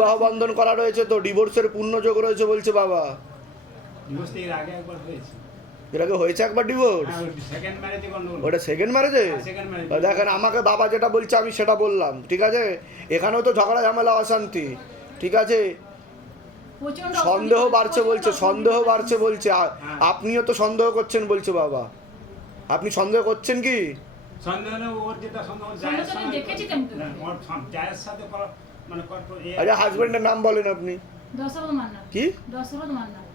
বিবাহ বন্ধন করা রয়েছে তো ডিভোর্সের পূর্ণ যোগ রয়েছে বলছে বাবা। ডিভোর্স এর আগে একবার হয়েছে। এর আগে হয়েছে একবার ডিভোর্স হ্যাঁ গন্ডগোল। ওটা সেকেন্ড ম্যারেজে দেখেন আমাকে বাবা যেটা বলছে আমি সেটা বললাম ঠিক আছে? এখানেও তো ঝগড়া ঝামেলা অশান্তি ঠিক আছে? সন্দেহ বাড়ছে বলছে সন্দেহ বাড়ছে বলছে। হ্যাঁ। আপনিও তো সন্দেহ করছেন বলছে বাবা। আপনি সন্দেহ করছেন কি? সন্দেহ ওর যেটা সন্দেহ দেখেছি সাথে আচ্ছা হাজবেন্ডের নাম বলেন আপনি। কি?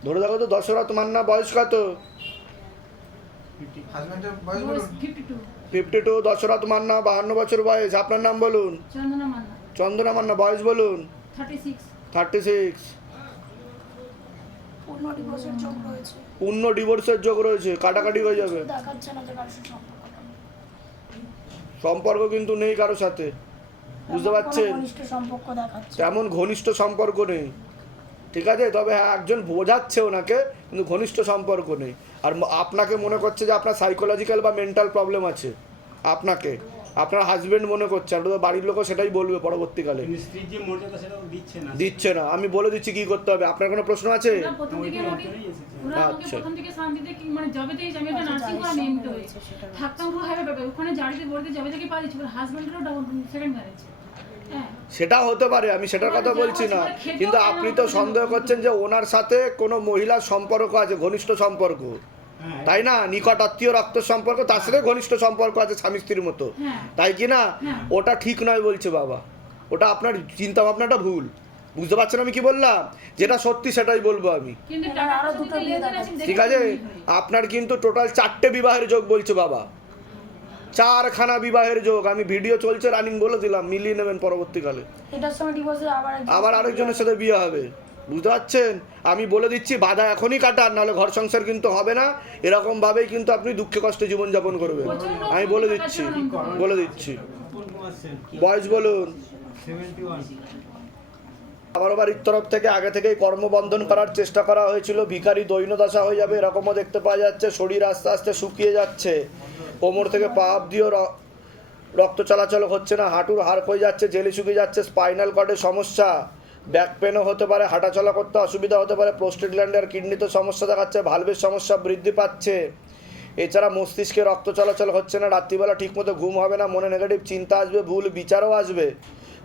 ধরে দেখো তো দশরথ মান্না বয়স কত? ফিফটি টু দশরথ মান্না বাহান্ন বছর বয়স। আপনার নাম বলুন। চন্দনা মান্না। বয়স বলুন। থার্টি সিক্স পূর্ণ ডিভোর্সের যোগ রয়েছে। পূর্ণ ডিভোর্সের যোগ রয়েছে। কাটাকাটি হয়ে যাবে। সম্পর্ক কিন্তু নেই কারোর সাথে। বুঝতে পারছেন? ঘনিষ্ঠ সম্পর্ক দেখাচ্ছে। তেমন ঘনিষ্ঠ সম্পর্ক নেই। ঠিক আছে? তবে হ্যাঁ একজন বোঝাচ্ছে ওনাকে কিন্তু ঘনিষ্ঠ সম্পর্ক নেই। আর আপনাকে মনে করছে যে আপনার সাইকোলজিক্যাল বা মেন্টাল প্রবলেম আছে। আপনাকে। আপনার হাজবেন্ড মনে করছে আর ওদের বাড়ির লোকও সেটাই বলবে পরবর্তীকালে। দিচ্ছে না। আমি বলে দিচ্ছি কি করতে হবে। আপনার কোনো প্রশ্ন আছে? আচ্ছা। প্রথম থেকে শান্তিতে কি মানে আচ্ছা, সেটা। হ্যাঁ সেটা হতে পারে আমি সেটার কথা বলছি না। কিন্তু আপনি তো সন্দেহ করছেন যে ওনার সাথে কোনো মহিলার সম্পর্ক আছে ঘনিষ্ঠ সম্পর্ক। হ্যাঁ, তাই না? নিকট আত্মীয় রক্ত সম্পর্ক তার সাথে ঘনিষ্ঠ সম্পর্ক আছে স্বামী স্ত্রীর মতো। হ্যাঁ। তাই কি না? হ্যাঁ। ওটা ঠিক নয় বলছে বাবা। ওটা আপনার চিন্তা ভাবনাটা ভুল। বুঝতে পারছেন আমি কি বললাম? যেটা সত্যি সেটাই বলব আমি। ঠিক আছে? আপনার কিন্তু টোটাল চারটে বিবাহের যোগ বলছে বাবা। চারখানা বিবাহের যোগ। আমি ভিডিও চলছে রানিং বলে দিলাম। মিলিয়ে নেবেন পরবর্তীকালে। আবার আরেকজনের সাথে বিয়ে হবে। বুঝতে পারছেন? আমি বলে দিচ্ছি, বাধা এখনই কাটান, নাহলে ঘর সংসার কিন্তু হবে না। এরকম ভাবেই কিন্তু আপনি দুঃখে কষ্টে জীবনযাপন করবেন। আমি বলে দিচ্ছি বলে দিচ্ছি। বয়স বলুন। 71 আবার বাড়ির তরফ থেকে আগে থেকেই কর্মবন্ধন করার চেষ্টা করা হয়েছিল। ভিখারি দৈন্যদশা হয়ে যাবে, এরকমও দেখতে পাওয়া যাচ্ছে। শরীর আস্তে আস্তে শুকিয়ে যাচ্ছে। কোমর থেকে পা র- রক্ত চলাচল হচ্ছে না। হাঁটুর হাড় হয়ে যাচ্ছে, জেলি শুকিয়ে যাচ্ছে। স্পাইনাল কর্ডের সমস্যা। ব্যাক পেনও হতে পারে, হাঁটাচলা করতে অসুবিধা হতে পারে প্রোস্টেট গ্ল্যান্ডের কিডনিতে সমস্যা দেখাচ্ছে ভালভের সমস্যা বৃদ্ধি পাচ্ছে। এছাড়া মস্তিষ্কে রক্ত চলাচল হচ্ছে না, রাত্রিবেলা ঠিকমতো ঘুম হবে না, মনে নেগেটিভ চিন্তা আসবে, ভুল বিচারও আসবে।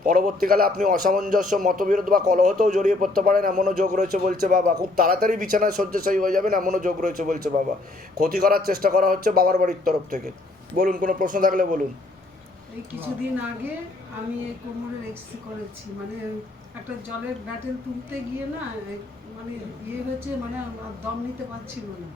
পরবর্তীকালে আপনি অসামঞ্জস্য, মতবিরোধ বা কলহতেও জড়িয়ে পড়তে পারেন, এমনও যোগ রয়েছে বলছে বাবা। খুব তাড়াতাড়ি বিছানায় শয্যাশায়ী হয়ে যাবেন, এমনও যোগ রয়েছে বলছে বাবা। ক্ষতি করার চেষ্টা করা হচ্ছে বাবার বাড়ির তরফ থেকে। বলুন, কোনো প্রশ্ন থাকলে বলুন। কিছুদিন আগে আমি কোমরের এক্স করেছি মানে একটা জলের ব্যাটেল তুলতে গিয়ে না মানে ইয়ে হয়েছে মানে দম নিতে পারছিল না।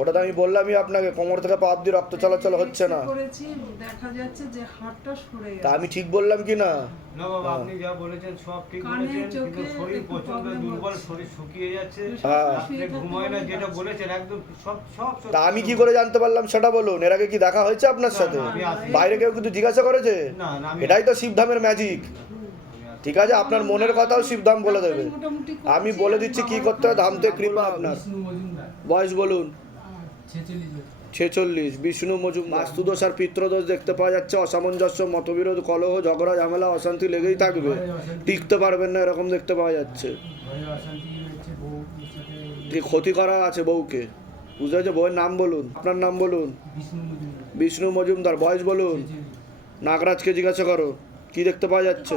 ওটা তো আমি বললামই আপনাকে কোমর থেকে পা অব্দি রক্ত চলাচল হচ্ছে না। করেছি দেখা যাচ্ছে যে হাড়টা সরে তা গেছে। আমি ঠিক বললাম কি না? না বাবা আপনি যা বলেছেন সব ঠিক বলেছেন কিন্তু শরীর প্রচণ্ড দুর্বল শরীর শুকিয়ে যাচ্ছে হ্যাঁ। ঘুমায় না যেটা বলেছেন একদম সব সব তা আমি কি করে জানতে পারলাম সেটা বলুন? এর আগে কি দেখা হয়েছে আপনার সাথে। বাইরে কেউ কিন্তু জিজ্ঞাসা করেছে? না, না, এটাই তো শিবধামের ম্যাজিক ঠিক আছে, আপনার মনের কথাও শিবধাম বলে দেবে। আমি বলে দিচ্ছি কি করতে হবে ধামতে কৃপা আপনার। বয়স বলুন। ছেচল্লিশ, বিষ্ণু মজুম বাস্তুদোষ আর পিত্রদোষ দেখতে পাওয়া যাচ্ছে, অসামঞ্জস্য, মতবিরোধ, কলহ, ঝগড়া, ঝামেলা, অশান্তি লেগেই থাকবে। টিকতে পারবেন না, এরকম দেখতে পাওয়া যাচ্ছে। ক্ষতি করা আছে বউকে। বুঝতে পারছে বউয়ের নাম বলুন। আপনার নাম বলুন। বিষ্ণু মজুমদার, বয়স বলুন। নাগরাজকে জিজ্ঞাসা করো, কি দেখতে পাওয়া যাচ্ছে?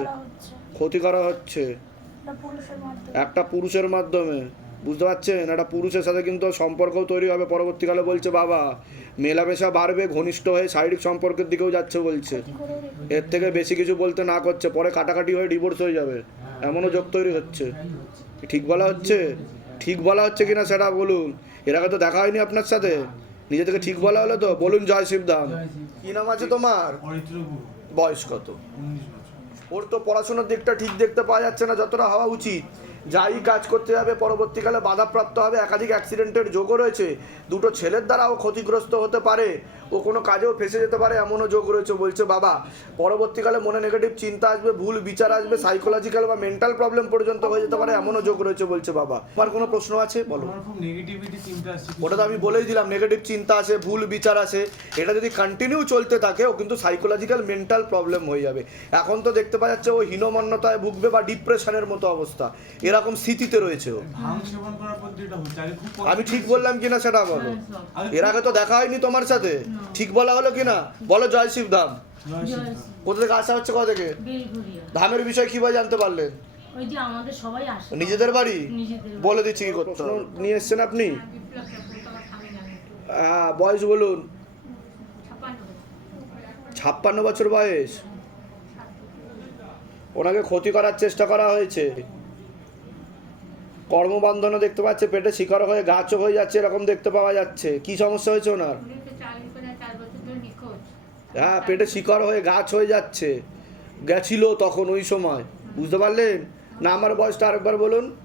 ক্ষতি করা হচ্ছে। এটা পুরুষের মাধ্যমে। একটা পুরুষের মাধ্যমে। বুঝতে পারছেন? একটা পুরুষের সাথে কিন্তু সম্পর্কও তৈরি হবে। পরবর্তীকালে বলছে বাবা মেলামেশা বাড়বে ঘনিষ্ঠ হয়ে শারীরিক সম্পর্কের দিকেও যাচ্ছে বলছে। এর থেকে বেশি কিছু বলতে না করছে। পরে কাটাকাটি হয়ে ডিভোর্স হয়ে যাবে। এমনও যোগ তৈরি হচ্ছে। ঠিক বলা হচ্ছে? ঠিক বলা হচ্ছে কিনা সেটা বলুন। এর আগে তো দেখা হয়নি আপনার সাথে। নিজে থেকে ঠিক বলা হলো তো? বলুন জয় শিবধাম। কি নাম আছে তোমার? বয়স কত? ওর তো পড়াশোনার দিকটা ঠিক দেখতে পাওয়া যাচ্ছে না, যতটা হওয়া উচিত। যাই কাজ করতে যাবে, পরবর্তীকালে বাধাপ্রাপ্ত হবে, একাধিক অ্যাক্সিডেন্টের যোগও রয়েছে। দুটো ছেলের দ্বারাও ক্ষতিগ্রস্ত হতে পারে। ও কোনো কাজেও ফেসে যেতে পারে এমনও যোগ রয়েছে বলছে বাবা। পরবর্তীকালে মনে নেগেটিভ চিন্তা আসবে ভুল বিচার আসবে সাইকোলজিক্যাল বা মেন্টাল প্রবলেম পর্যন্ত হয়ে যেতে পারে এমনও যোগ রয়েছে বলছে বাবা। আমার কোনো প্রশ্ন আছে? বলো। ওটা তো আমি বলেই দিলাম নেগেটিভ চিন্তা আছে ভুল বিচার আছে এটা যদি কন্টিনিউ চলতে থাকে ও কিন্তু সাইকোলজিক্যাল মেন্টাল প্রবলেম হয়ে যাবে। এখন তো দেখতে পাওয়া যাচ্ছে ও হীনমন্যতায় ভুগবে বা ডিপ্রেশনের মতো অবস্থা। এরকম স্থিতিতে রয়েছে ও। আমি ঠিক বললাম কিনা সেটা বলো। হ্যাঁ, এর আগে তো দেখা হয়নি তোমার সাথে। ঠিক বলা হলো কিনা বলো জয় শিব ধাম। কোথা থেকে আসা হচ্ছে কোথা থেকে? ধামের বিষয় কীভাবে জানতে পারলেন ওই যে আমাদের সবাই আসে। নিজেদের বাড়ি? বলে দিচ্ছি কি করতে নিয়ে এসছেন আপনি? জানে হ্যাঁ বয়স বলুন। ছাপ্পান্ন বছর। ছাপ্পান্ন বছর বয়স? ওনাকে ক্ষতি করার চেষ্টা করা হয়েছে। কর্মবন্ধনও দেখতে পাচ্ছে পেটে শিকার হয়ে গাছও হয়ে যাচ্ছে এরকম দেখতে পাওয়া যাচ্ছে। কি সমস্যা হয়েছে ওনার উনি তো চার করে চার বছর ধরে নিখোঁজ হ্যাঁ পেটে শিকার হয়ে গাছ হয়ে যাচ্ছে। গেছিল তখন ওই সময়। বুঝতে পারলেন? না আমার বয়সটা আরেকবার বলুন।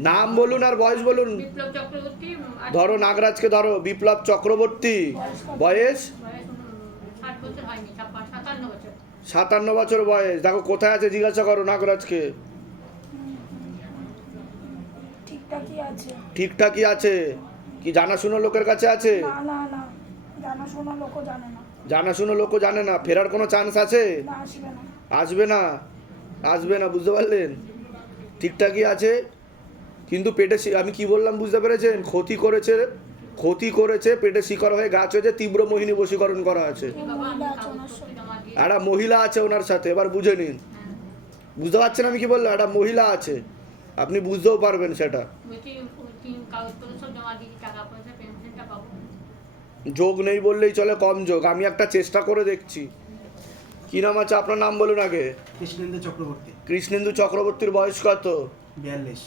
নাম বলুন আর বয়স বলুন। বিপ্লব চক্রবর্তী আর ধরো নাগরাজকে ধরো বিপ্লব চক্রবর্তী। বয়স? সাতান্ন বছর। বয়স। দেখো কোথায় আছে জিজ্ঞাসা করো নাগরাজকে। ঠিকঠাকই আছে। কি জানাশুনো লোকের কাছে আছে? না না। জানাশোনা লোকও জানে না। জানাশুনো লোকও জানে না। ফেরার কোনো চান্স আছে? না আসবে না। আসবে না? আসবে না বুঝতে পারলেন? ঠিকঠাকই আছে। কিন্তু পেটে আমি কি বললাম বুঝতে পেরেছেন? ক্ষতি করেছে ক্ষতি করেছে পেটে শিকড় হয়ে গাছ হয়েছে তীব্র মোহিনী বশীকরণ করা আছে। একটা মহিলা আছে ওনার সাথে এবার বুঝে নিন। বুঝতে পারছেন আমি কি বললাম? একটা মহিলা আছে। আপনি বুঝতেও পারবেন সেটা বলছি তিন কাগজপত্র সব জমা দিয়ে টাকা পয়সা পেনশনটা পাবো যোগ নেই বললেই চলে কম যোগ। আমি একটা চেষ্টা করে দেখছি। কি নাম আছে আপনার? নাম বলুন আগে। কৃষ্ণেন্দু চক্রবর্তী। কৃষ্ণেন্দু চক্রবর্তীর বয়স কত? বিয়াল্লিশ।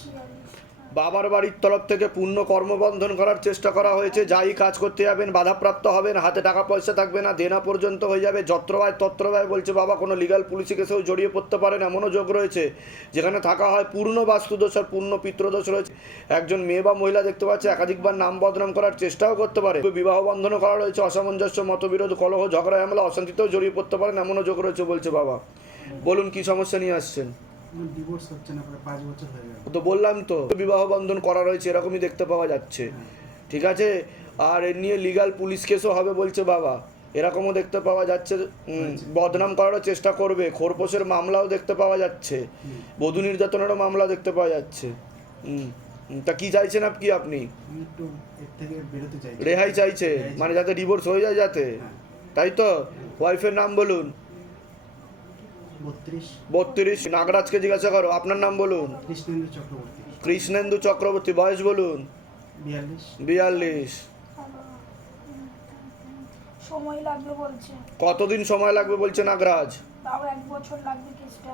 বাবার বাড়ির তরফ থেকে পূর্ণ কর্মবন্ধন করার চেষ্টা করা হয়েছে। যাই কাজ করতে যাবেন, বাধাপ্রাপ্ত হবেন, হাতে টাকা পয়সা থাকবে না, দেনা পর্যন্ত হয়ে যাবে। যত্রবায় তত্রবায় বলছে, বাবা, কোনো লিগাল পুলিশি কেসেও জড়িয়ে পড়তে পারেন। এমনও যোগ রয়েছে, যেখানে থাকা হয় পূর্ণ বাস্তুদোষ আর পূর্ণ পিত্রদোষ রয়েছে। একজন মেয়ে বা মহিলা দেখতে পাচ্ছে, একাধিকবার নাম বদনাম করার চেষ্টাও করতে পারে। বিবাহ বন্ধনও করা রয়েছে, অসামঞ্জস্য, মতবিরোধ, কলহ, ঝগড়া হামলা অশান্তিতেও জড়িয়ে পড়তে পারেন, এমনও যোগ রয়েছে বলছে বাবা। বলুন, কি সমস্যা নিয়ে আসছেন? ডিভোর্স হচ্ছে না প্রায় পাঁচ বছর হয়ে গেল। তো বললাম তো বিবাহ বন্ধন করা রয়েছে এরকমই দেখতে পাওয়া যাচ্ছে। ঠিক আছে? আর এর নিয়ে লিগাল পুলিশ কেসও হবে বলছে বাবা। এরকমও দেখতে পাওয়া যাচ্ছে বদনাম করারও চেষ্টা করবে। খোরপোশের মামলাও দেখতে পাওয়া যাচ্ছে। বধূ নির্যাতনেরও মামলা দেখতে পাওয়া যাচ্ছে। তা কি চাইছেন আপনি? আপনি রেহাই চাইছে? মানে যাতে ডিভোর্স হয়ে যায় যাতে? তাই তো? ওয়াইফের নাম বলুন। বত্রিশ। নাগরাজকে জিজ্ঞাসা করো আপনার নাম বলুন। কৃষ্ণেন্দু চক্রবর্তী। কৃষ্ণেন্দু চক্রবর্তী বয়স বলুন। বিয়াল্লিশ। বিয়াল্লিশ। সময় লাগবে বলছে। কতদিন সময় লাগবে বলছে নাগরাজ? তাও এক বছর লাগবে কেসটা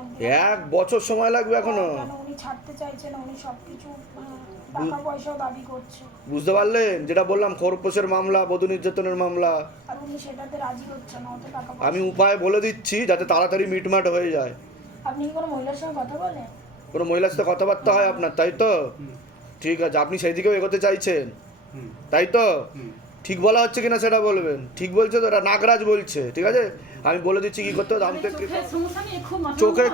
এক বছর সময় লাগবে এখনও? উনি ছাড়তে চাইছেন উনি সবকিছু আহ, টাকা পয়সাও দাবি করছে। বুঝতে পারলেন? যেটা বললাম খোরপোশের মামলা বধূ নির্যাতনের মামলা। আর উনি সেটাতে রাজি হচ্ছে না অত টাকা আমি উপায় বলে দিচ্ছি যাতে তাড়াতাড়ি মিটমাট হয়ে যায়। আপনি কি কোনো মহিলার সঙ্গে কথা বলেন? কোনো মহিলার সাথে কথাবার্তা হয় আপনার তাই তো? ঠিক আছে আপনি সেই দিকেও এগোতে চাইছেন? তাই তো? ঠিক বলা হচ্ছে কিনা সেটা বলবেন? ঠিক বলছে তো এটা নাগরাজ বলছে ঠিক আছে? আমি বলে দিচ্ছি কি করতে মানে চোখের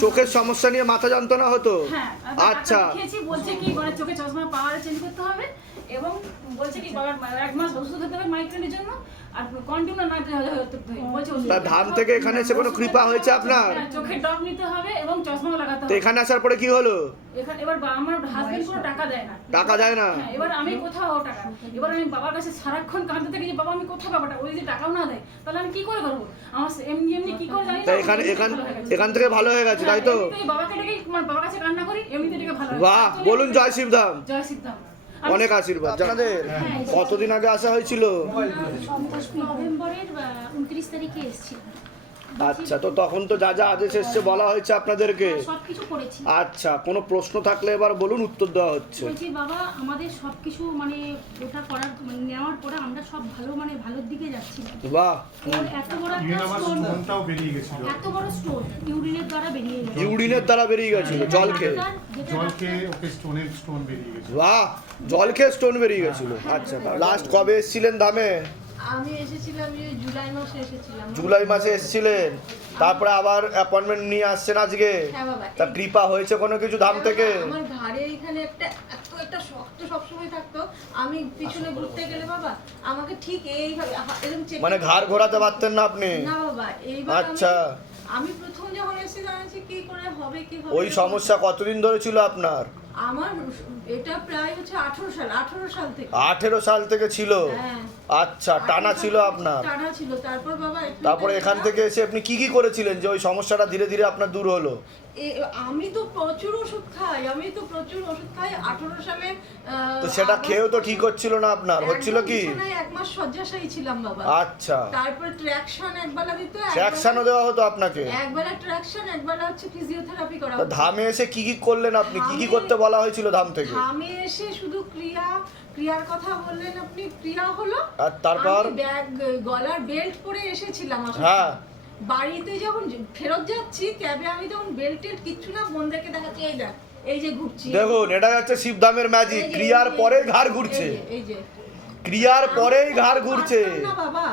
চোখের- হতো, সমস্যা নিয়ে মাথা যন্ত্রণা হতো? হ্যাঁ আচ্ছা। চোখে চশমা পাওয়ার চেঞ্জ করতে হবে। এবং বলছে কি বাবার এক মাস ওষুধ খেতে হবে মাইগ্রেনের জন্য আর কন্টিনিউ না বলছে তা ধাম থেকে এখানে এসে কোনো কৃপা হয়েছে আপনার? হ্যাঁ, চোখের নিতে হবে এবং চশমা লাগাতে তো হবে। এখানে আসার পরে কি হলো? এখানে এবার আমার হাজবেন্ড কোনো টাকা দেয় না। টাকা দেয় না? হ্যাঁ, এবার আমি কোথাও টাকা এবার আমি বাবার কাছে সারাক্ষণ কাঁদতে থাকি যে বাবা আমি কোথাও পাবো টাকা ওই যদি টাকাও না দেয় তাহলে আমি কি করে করব? আমার এমনি এমনি কি করে জানি এখানে এখান এখান থেকে ভালো হয়ে গেছে তাই তো? হ্যাঁ, বাবাকে ডেকে মানে বাবার কাছে কান্না করি এমনিতে ডেকে ভালো বাহ বলুন জয় শিবধাম। জয় সিদ্ধাম অনেক আশীর্বাদ জানাদের কতদিন আগে আসা হয়েছিল? নভেম্বরের উনত্রিশ তারিখে এসেছি আচ্ছা তো তখন তো যা যা আদেশ এসছে বলা হয়েছে আপনাদেরকে। হ্যাঁ, সবকিছু করেছি। আচ্ছা কোনো প্রশ্ন থাকলে এবার বলুন উত্তর দেওয়া হচ্ছে। বলছি বাবা আমাদের সবকিছু মানে ওটা করার মানে নেওয়ার পরে আমরা সব ভালো মানে ভালোর দিকে যাচ্ছি। বাহ। এত বড় একটা স্টোন বেরিয়ে গেছিল। এত বড় স্টোন ইউরিনের দ্বারা বেরিয়ে গেছে। ইউরিনের দ্বারা বেরিয়ে গেছিল জল খেয়ে। জল খেয়ে ওকে স্টোনের স্টোন বেরিয়ে গেছিল। বাহ জল খেয়ে স্টোন বেরিয়ে গেছিল। আচ্ছা লাস্ট কবে এসেছিলেন দামে? আমি এসেছিলাম এই জুলাই মাসে এসেছিলাম। জুলাই মাসে এসেছিলেন। তারপরে আবার অ্যাপয়েন্টমেন্ট নিয়ে আসছেন আজকে? হ্যাঁ তা কৃপা হয়েছে কোনো কিছু ধাম থেকে? আমার ঘাড়ে এখানে একটা এত একটা শক্ত সবসময় থাকতো। আমি পিছনে ঘুরতে গেলে বাবা আমাকে ঠিক এইভাবে এরকম চেপে মানে ঘাড় ঘোরাতে পারতেন না আপনি? না বাবা এইবার আচ্ছা। আমি প্রথম যখন এসে জানাচ্ছি কি করে হবে কি হবে? ওই সমস্যা কতদিন ধরে ছিল আপনার? আমার এটা প্রায় হচ্ছে আঠারো সাল আঠারো সাল থেকে। আঠেরো সাল থেকে ছিল। হ্যাঁ। আচ্ছা টানা ছিল আপনার? টানা ছিল তারপর বাবা তারপরে এখান থেকে এসে আপনি কি কি করেছিলেন যে ওই সমস্যাটা ধীরে ধীরে আপনার দূর হলো? আমি তো প্রচুর ওষুধ খাই আমি তো প্রচুর ওষুধ খাই। আঠারো সালে তো সেটা খেয়েও তো ঠিক হচ্ছিল না আপনার হচ্ছিল কি? এক মাস শয্যাশায়ী ছিলাম বাবা। আচ্ছা। তারপর ট্র্যাকশন একবেলা দিত ট্র্যাকশনও দেওয়া হতো আপনাকে? একবেলা ট্র্যাকশন একবেলা হচ্ছে ফিজিওথেরাপি করা। ধামে এসে কি কি করলেন আপনি? কি কি করতে বলা হয়েছিল ধাম থেকে? ধামে এসে শুধু ক্রিয়া ক্রিয়ার কথা বললেন আপনি ক্রিয়া হলো আর তারপর? ব্যাগ গলার বেল্ট পরে এসেছিলাম হ্যাঁ। বাড়িতে যখন ফেরত যাচ্ছি ক্যাবে আমি তখন বেল্ট টেল্ট কিচ্ছু না বোনদেরকে দেখাচ্ছি এই দেখ এই যে ঘুরছি। দেখুন এটা হচ্ছে শিবধামের ম্যাজিক ক্রিয়ার পরেই ঘাড় ঘুরছে। এই যে- ক্রিয়ার পরেই ঘাড় ঘুরছে। না বাবা।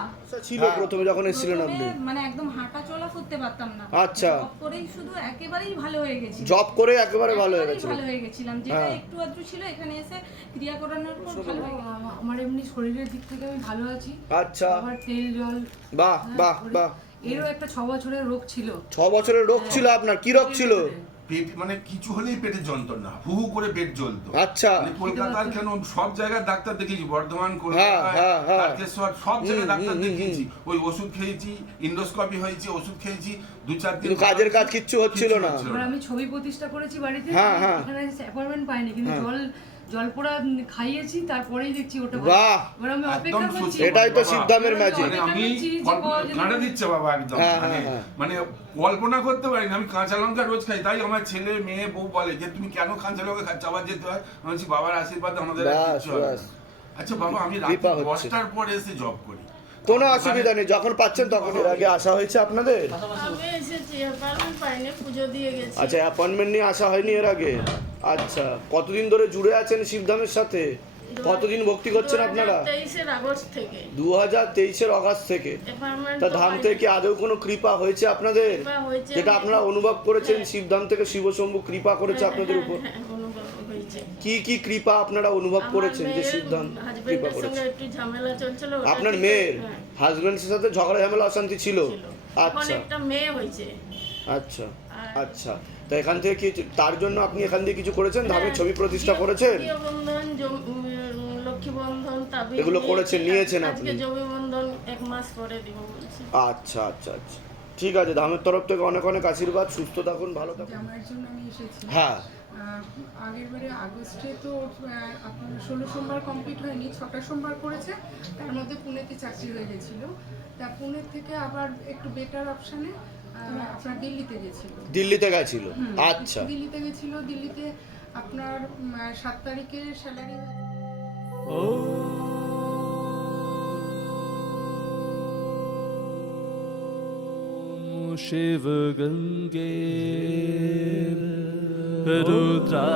ছিল প্রথমে যখন এসেছিলেন আপনি। মানে একদম হাঁটা চলা করতে পারতাম না। আচ্ছা। জব করেই শুধু একেবারেই ভালো হয়ে গেছি জব করে একেবারে ভালো হয়ে গেছি ভালো হয়ে গেছিলাম। যেটা হ্যাঁ। একটু আধটু ছিল এখানে এসে ক্রিয়া করানোর পর ভালো হয়ে গেছে। আমার এমনি শরীরের দিক থেকে আমি ভালো আছি। আচ্ছা। আমার তেল জল বাহ হ্যাঁ, বাহ বাহ। এরও একটা ছ বছরের রোগ ছিল। ছ বছরের রোগ ছিল আপনার। কি রোগ ছিল। পেট মানে কিছু হলেই পেটে যন্ত্রণা হু হু করে পেট জ্বলতো আচ্ছা মানে কলকাতার কেন সব জায়গায় ডাক্তার দেখিয়েছি বর্ধমান হ্যাঁ, কলকাতা হ্যাঁ, হ্যাঁ। সব জায়গায় ডাক্তার দেখিয়েছি ওই ওষুধ খেয়েছি ইন্ডোস্কোপি হয়েছে ওষুধ খেয়েছি দু চার দিন কাজের কাজ কিচ্ছু হচ্ছিল না। এবার আমি ছবি প্রতিষ্ঠা করেছি বাড়িতে হ্যাঁ, হ্যাঁ। অ্যাপয়েন্টমেন্ট পাইনি কিন্তু। জল জল পোড়া খাইয়েছি তারপরেই দেখছি ওটা বাহ! আমি অপেক্ষা করছি। এটাই তো। শিবধামের ম্যাজিক মানে আমি কাঁটা দিচ্ছে বাবা একদম। হ্যাঁ, মানে হ্যাঁ, হ্যাঁ। মানে কল্পনা করতে পারি না আমি কাঁচা লঙ্কা রোজ খাই। তাই আমার ছেলে মেয়ে বউ বলে যে তুমি কেন কাঁচা লঙ্কা খাচ্ছ? আবার যেতে হয়? আমি বলছি বাবার আশীর্বাদ আমাদের। আচ্ছা বাবা আমি রাত দশটার পরে এসে জব করি। কোনো অসুবিধা নেই। যখন পাচ্ছেন তখন এর আগে আসা হয়েছে আপনাদের? আমি এসেছি অ্যাপার্টমেন্ট পাইনি পুজো দিয়ে গেছি। আচ্ছা অ্যাপয়েন্টমেন্ট নিয়ে আসা হয়নি এর আগে? আচ্ছা কতদিন ধরে জুড়ে আছেন শিবধামের সাথে? কতদিন ভক্তি করছেন আপনারা? দু হাজার তেইশের অগাস্ট থেকে। তা ধাম থেকে আদৌ কোনো কৃপা হয়েছে আপনাদের? যেটা আপনারা অনুভব করেছেন শিবধাম থেকে শিবশম্ভু কৃপা করেছে আপনাদের উপর? হ্যাঁ, অনুভব কি কি কৃপা আপনারা অনুভব করেছেন যে শিবধাম কৃপা করেছে? একটু ঝামেলা চলছিল আপনার মেয়ের? হ্যাঁ, হাজবেন্ডের সাথে ঝগড়া ঝামেলা অশান্তি ছিল। আচ্ছা। একটা মেয়ে হয়েছে। আচ্ছা আচ্ছা। তা এখান থেকে কি তার জন্য আপনি এখান থেকে কিছু করেছেন? ধামের হ্যাঁ, ছবি প্রতিষ্ঠা করেছেন? এগুলো করেছেন, নিয়েছেন আজকে আপনি? বন্ধন এক মাস পরে দিব বলছি। আচ্ছা আচ্ছা আচ্ছা। ঠিক আছে ধামের তরফ থেকে অনেক অনেক আশীর্বাদ। সুস্থ থাকুন ভালো থাকুন। জামাইয়ের জন্য আমি এসেছি। হ্যাঁ। আগের বারে আগস্টে তো আপনার ষোলো সোমবার কমপ্লিট হয়নি ছটা সোমবার করেছে। তার মধ্যে পুনেতে চাকরি হয়ে গেছিল। তা পুনে থেকে আবার একটু বেটার অপশানে আপনার দিল্লিতে গেছিল। দিল্লিতে গেছিল? আচ্ছা। দিল্লিতে গেছিল দিল্লিতে আপনার সাত তারিখে স্যালারি ও। গঙ্গে রুদ্রা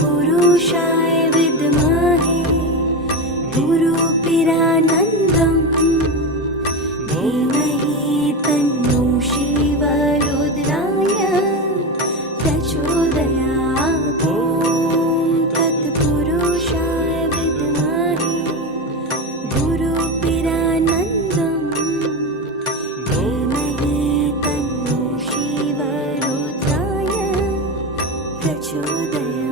पुरुषाय विद्महे गुरुपिनन्दम् हेमही तनुषीवरुद्राय प्रचोदया ॐ तत्पुरुषाय विद्महे गुरुपिनन्दम् हीमही तनुषीवरुद्राय प्रचोदया